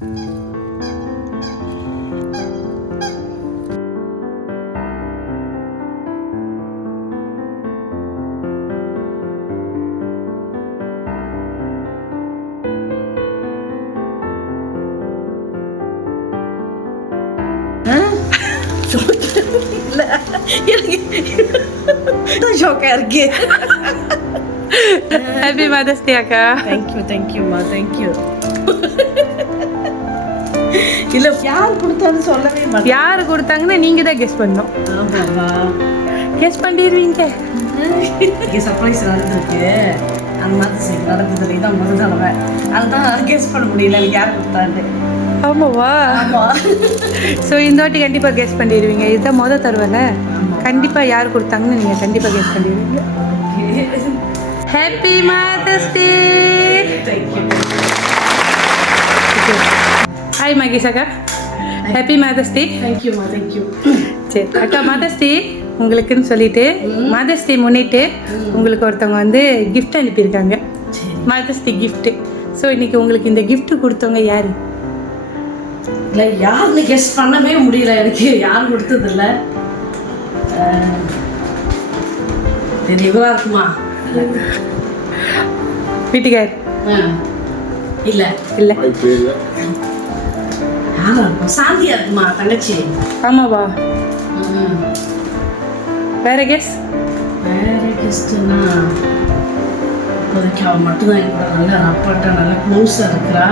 Happy mother's day அக்கா. தேங்க்யூம்மா thank you. இல்ல யார் கொடுத்தான்னு சொல்லவே மாட்டேன். யாரு கொடுத்தாங்கன்னு நீங்க தான் கெஸ் பண்ணணும். ஆமாவா, கெஸ் பண்ணிடுவீங்க. இங்கே சர்ப்ரைஸ் நடந்திருக்கு. அந்த மாதிரி நடந்தது இதான் முதல் தடவை. அதுதான் கெஸ் பண்ண முடியல எனக்கு யார் கொடுத்தான்னு. ஆமாவா? ஸோ இந்த வாட்டி கண்டிப்பாக கெஸ் பண்ணிடுவீங்க. இதுதான் மொதல் தருவல. கண்டிப்பாக யார் கொடுத்தாங்கன்னு நீங்கள் கண்டிப்பாக கெஸ் பண்ணிடுவீங்க. Happy mother's day. Hi Mahesh அக்கா. Happy mother's day. தேங்க்யூம்மா தேங்க்யூ. சரி அக்கா, மதர்ஸ் டே உங்களுக்குன்னு சொல்லிட்டு மதர்ஸ் டே முன்னிட்டு உங்களுக்கு ஒருத்தவங்க வந்து கிஃப்ட் அனுப்பியிருக்காங்க. Mother's day gift. ஸோ இன்னைக்கு உங்களுக்கு இந்த கிஃப்ட் கொடுத்தவங்க யார்? இல்லை யாருன்னு கெஸ் பண்ணவே முடியல. எனக்கு யாரும் கொடுத்ததில்ல. இவராக இருக்குமா? வீட்டுக்கார்? இல்லை இல்லை. யாரா இருக்கும்? சாந்தியா இருக்குமா? தங்கச்சி? ஆமாவா? வேற கெஸ்? வேற கெஸ்ட்னா இப்போதைக்கு அவன் மட்டும்தான் என் கூட நல்லா அப்பாட்டா நல்லா க்ளோஸாக இருக்கிறா.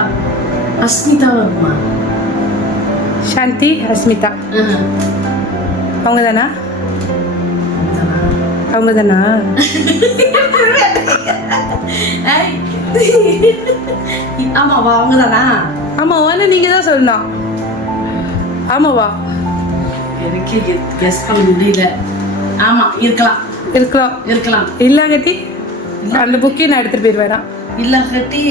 அஸ்மிதாவா இருக்குமா? சாந்தி, அஸ்மிதா அவங்க தானா? அவங்க தானா? ஆமாவா அவங்க தானா? ஆமாவான்னு நீங்கள் தான் சொல்லணும். ஆமாவா? எனக்கு கெஸ் பண்ண முடியல. ஆமாம் இருக்கலாம். இருக்கலாம். இருக்கலாம். இல்லை கட்டி அந்த புக்கே நான் எடுத்துகிட்டு போயிடுவேன். இல்லை கட்டி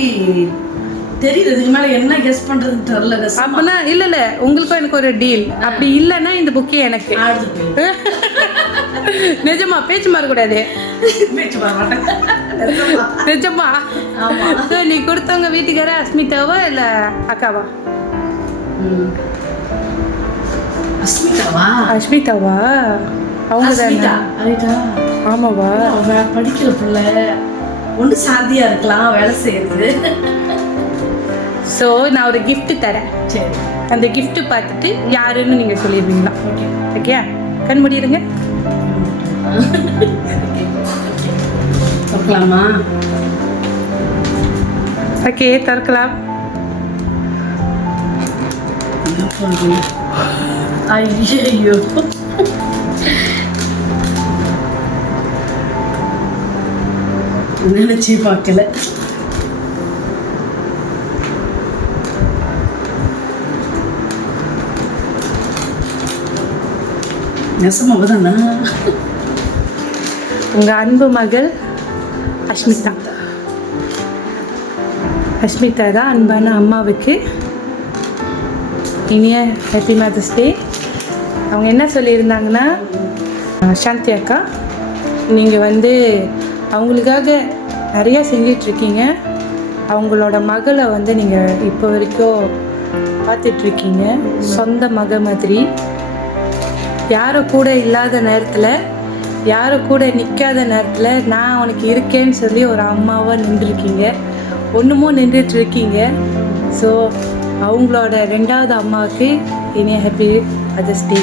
தெரியல. இதுக்கு மேலே என்ன கெஸ் பண்ணுறதுன்னு தெரியல. அப்போனா இல்லை இல்லை, உங்களுக்கும் எனக்கு ஒரு டீல். அப்படி இல்லைன்னா இந்த புக்கே எனக்கு. நிஜமா பேச்சு மாறக்கூடாது. நிஜமா? நீ கொடுத்தவங்க வீட்டுக்கார அஸ்மிதாவா இல்லை அக்காவா? அஸ்மிதாவா? அஸ்மிதாவா அவங்க தானே? ஆமாவா? படிக்கிற பிள்ளை ஒன்று சாந்தியா இருக்கலாம், வேலை செய்யுது. ஸோ நான் ஒரு கிஃப்ட் தரேன். சரி, அந்த கிஃப்ட் பார்த்துட்டு யாருன்னு நீங்கள் சொல்லிடுவீங்களா? ஓகே ஓகே, கண் முடிடுங்க. பார்க்கலாமா? ஓகே, திறக்கலாம். ஐயோ, நினைச்சு பார்க்கல. நெசமாவதானா? உங்க அன்பு மகள் அஸ்மிதா. அஸ்மிதா தான் அன்பான அம்மாவுக்கு இனிய ஹாப்பி மதர்ஸ் டே. அவங்க என்ன சொல்லியிருந்தாங்கன்னா, சாந்தி அக்கா நீங்கள் வந்து அவங்களுக்காக நிறையா செஞ்சிட்ருக்கீங்க. அவங்களோட மகளை வந்து நீங்கள் இப்போ வரைக்கும் பார்த்துட்ருக்கீங்க. சொந்த மக மாதிரி. யாரோ கூட இல்லாத நேரத்தில், யாரோ கூட நிற்காத நேரத்தில் நான் அவனுக்கு இருக்கேன்னு சொல்லி ஒரு அம்மாவாக நின்றுருக்கீங்க. ஒன்றுமும் நின்றுட்டுருக்கீங்க. ஸோ அவங்களோட 2வது அம்மாவுக்கு இனிய ஹாப்பி மதர்ஸ் டே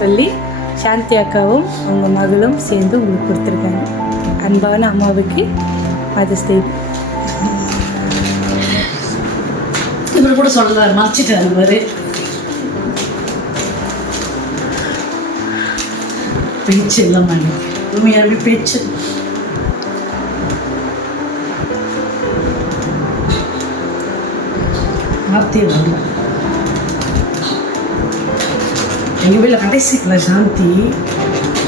சொல்லி சாந்தி அக்காவும் அவங்க மகளும் சேர்ந்து உங்களுக்கு கொடுத்துருக்காங்க. அன்பான அம்மாவுக்கு மதர்ஸ் டே. இவர் கூட சொல்கிறார், மறைச்சிட்டாரு பாரு. பேச்சு இல்லாம உண்மையாவே பேச்சு. வார்த்தையை வரல. எங்கள் வீட்டில் கடைசி பிள்ளை சாந்தி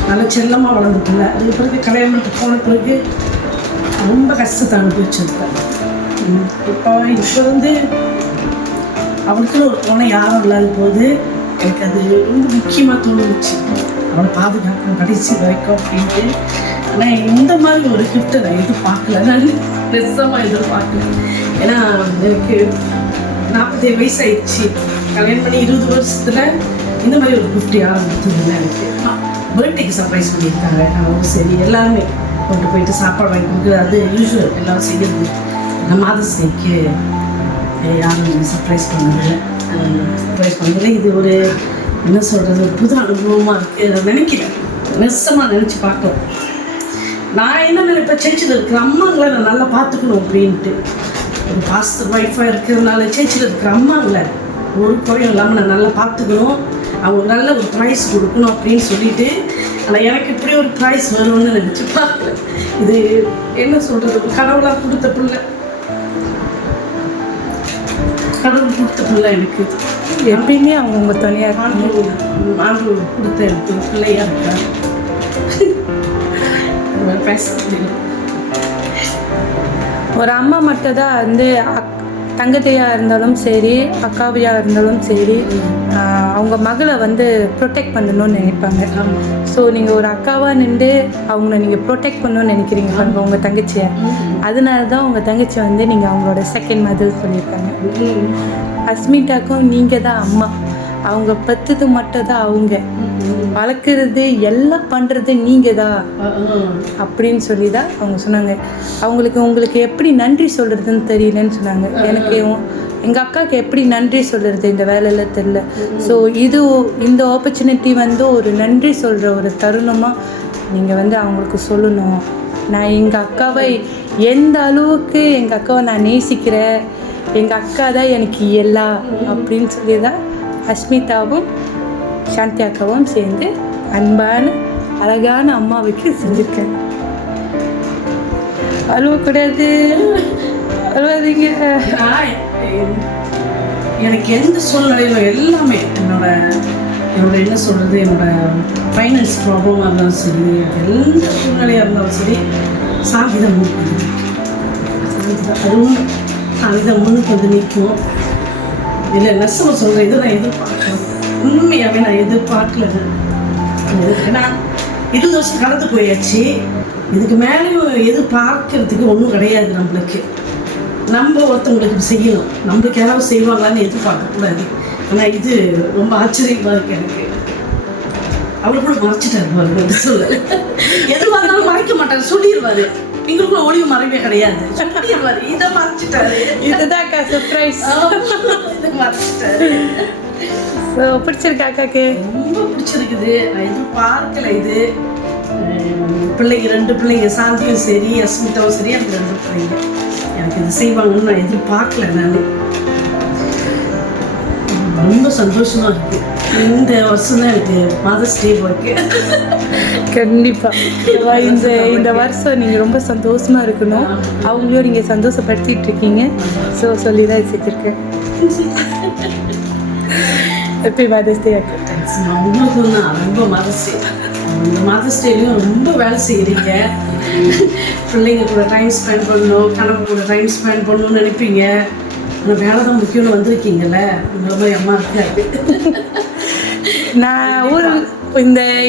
நல்லா செல்லமாக வளர்ந்துட்டுல. அதுக்கு பிறகு கல்யாணத்துக்கு போன பிறகு ரொம்ப கஷ்டத்தை அனுபவிச்சிருப்பேன். இப்போ வந்து அவனுக்குன்னு ஒரு துணை யாரும் இல்லாத போது எனக்கு அது ரொம்ப முக்கியமாக தோணுச்சு. அவனை பாதுகாக்கணும் கடைசி வரைக்கும் அப்படின்ட்டு. ஆனால் இந்த மாதிரி ஒரு கிஃப்ட்டை நான் எதிர்பார்க்கல. நான் நிச்சயமாக எதிர்பார்க்கல. ஏன்னா எனக்கு 47 வயசு ஆயிடுச்சு. கல்யாணம் பண்ணி 20 வருஷத்துல இந்த மாதிரி ஒரு கிஃப்ட் யாரும் கொடுத்ததில்லை எனக்கு. பர்த்டேக்கு சர்ப்ரைஸ் பண்ணியிருக்காங்க. அவங்க சரி எல்லாருமே கொண்டு போயிட்டு சாப்பாடு வாங்கி கொடுக்குறது அது யூஸ்வல் எல்லாரும் செய்கிறது. நம்ம மாதஸ்டேக்கு யாரும் சர்ப்ரைஸ் பண்ணதில்லை. சர்ப்ரைஸ் பண்ணதில்லை. இது ஒரு என்ன சொல்கிறது, ஒரு புது அனுபவமாக இருக்குது. அதை நினைக்கிறேன், நெசமாக நினச்சி பார்க்கலாம். நான் என்ன நினைப்பேன், சர்ச்சில் இருக்கிற அம்மாங்களை நான் நல்லா பார்த்துக்கணும் அப்படின்ட்டு. ஒரு பாஸ்டர் ஒய்ஃபாக இருக்கிறதுனால சர்ச்சில் இருக்கிற அம்மாங்களை ஒரு குறையும் இல்லாமல் நான் நல்லா பார்த்துக்கணும், அவங்க நல்ல ஒரு ப்ரைஸ் கொடுக்கணும் அப்படின்னு சொல்லிட்டு. ஆனால் எனக்கு இப்படி ஒரு ப்ரைஸ் வேணும்னு நினச்சி பார்க்கல. இது என்ன சொல்கிறது, கடவுளாக கொடுத்த பிள்ளை, கடவுள் கொடுத்த பிள்ளை எனக்கு. எப்பயுமே அவங்க உங்கள் துணையாக ஆண்டு கொடுத்த எனக்கு ஒரு பிள்ளையாக இருக்காங்க. பேச முடியல. ஒரு அம்மா மட்டும் தான் வந்து தங்கத்தையாக இருந்தாலும் சரி, அக்காவையாக இருந்தாலும் சரி, அவங்க மகளை வந்து ப்ரொடெக்ட் பண்ணணும்னு நினைப்பாங்க. ஸோ நீங்கள் ஒரு அக்காவாக நின்று அவங்கள நீங்கள் ப்ரொடெக்ட் பண்ணணும்னு நினைக்கிறீங்க பாருங்க உங்கள் தங்கச்சியை. அதனால தான் உங்கள் தங்கச்சி வந்து நீங்கள் அவங்களோட செகண்ட் மதர் சொல்லியிருக்காங்க. அஸ்மிதாக்கும் நீங்கள் தான் அம்மா, அவங்க பத்துது மட்டும் தான் அவங்க வளர்க்குறது எல்லாம் பண்ணுறது நீங்கள் தான் அப்படின்னு சொல்லி தான் அவங்க சொன்னாங்க. உங்களுக்கு எப்படி நன்றி சொல்கிறதுன்னு தெரியலன்னு சொன்னாங்க. எனக்கு எங்கள் அக்காவுக்கு எப்படி நன்றி சொல்கிறது இந்த வேலையில் தெரில. ஸோ இந்த ஆப்பர்ச்சுனிட்டி வந்து ஒரு நன்றி சொல்கிற ஒரு தருணமாக நீங்கள் வந்து அவங்களுக்கு சொல்லணும். நான் எங்கள் அக்காவை எந்த அளவுக்கு எங்கள் அக்காவை நான் நேசிக்கிறேன், எங்கள் அக்கா தான் எனக்கு எல்லாம் அப்படின்னு சொல்லி தான் அஸ்மிதாவும் சாந்தி அக்காவும் சேர்ந்து அன்பான அழகான அம்மாவுக்கு செஞ்சுருக்கேன். அழுவக்கூடாது, அழுவாதீங்க. எனக்கு எந்த சூழ்நிலையிலும் எல்லாமே என்னோட என்ன சொல்கிறது, என்னோட ஃபைனான்ஸ் ப்ராப்ளமாக இருந்தாலும் சரி, எந்த சூழ்நிலையாக இருந்தாலும் சரி, சாந்திதான் முன்னுக்கு அதுவும் சாந்திதான் முன்னுக்கு வந்து நிற்கும். இல்லை நெசமா சொல்கிறேன், இதை நான் எதிர்பார்க்குறேன். உண்மையாகவே நான் எதிர்பார்க்கலங்க. ஏன்னா 20 வருஷம் கடந்து போயாச்சு. இதுக்கு மேலேயும் எதிர்பார்க்கறதுக்கு ஒன்றும் கிடையாது. நம்ம ஒருத்தவங்களுக்கு செய்யணும், நம்மளுக்கு யாராவது செய்வாங்களான்னு எதிர்பார்க்கக்கூடாது. ஆனால் இது ரொம்ப ஆச்சரியமாக இருக்குது எனக்கு. அவரு கூட மறைச்சிட்டாரு பாருங்க. சொல்ல எதுவாக இருந்தாலும் மறைக்க மாட்டார், சொல்லிடுவாரு. எங்களுக்குள்ள ஒளிவு மறைவே கிடையாது, சொல்லிடுவாரு. இதை மறைச்சிட்டாரு, இதுதான் சர்ப்ரைஸ். இதை மறைச்சிட்டாரு. பிடிச்சிருக்கு அக்காக்கு, ரொம்ப பிடிச்சிருக்குது. நான் எதுவும் பார்க்கல. இது பிள்ளைங்க 2 பிள்ளைங்க, சாந்தியும் சரி அஸ்மிதாவும் சரி, எனக்கு 2 பிள்ளைங்க. எனக்கு இது செய்வாங்கன்னு நான் எதுவும் பார்க்கல. நான் ரொம்ப சந்தோஷமா இருக்கு. இந்த வருஷம் தான் எனக்கு மதர்ஸ் டே ஒர்க்கு. கண்டிப்பாக இந்த வருஷம் நீங்கள் ரொம்ப சந்தோஷமா இருக்கணும். அவங்களையும் நீங்கள் சந்தோஷப்படுத்திட்டு இருக்கீங்க. ஸோ சொல்லி தான் செஞ்சுருக்கேன். ஹாப்பி மதர்ஸ் டே அக்கா. உங்களுக்கும் தான் ரொம்ப மதர்ஸ் டே. இந்த மதர்ஸ் டேலையும் ரொம்ப வேலை செய்கிறீங்க. பிள்ளைங்க கூட டைம் ஸ்பெண்ட் பண்ணணும், கணவன் கூட டைம் ஸ்பெண்ட் பண்ணணும்னு நினைப்பீங்க. ஆனால் வேலை தான் முக்கியம்னு வந்திருக்கீங்கல்ல, உங்களை மாதிரி அம்மா இருக்காது. நான்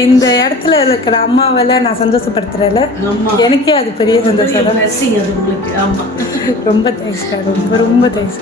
இந்த இடத்துல இருக்கிற அம்மாவெல்லாம் நான் சந்தோஷப்படுத்துறேன்ல, எனக்கே அது பெரிய சந்தோஷம். அது உங்களுக்கு. ஆமாம், ரொம்ப தேங்க்ஸ்க்கா, ரொம்ப ரொம்ப தேங்க்ஸ்.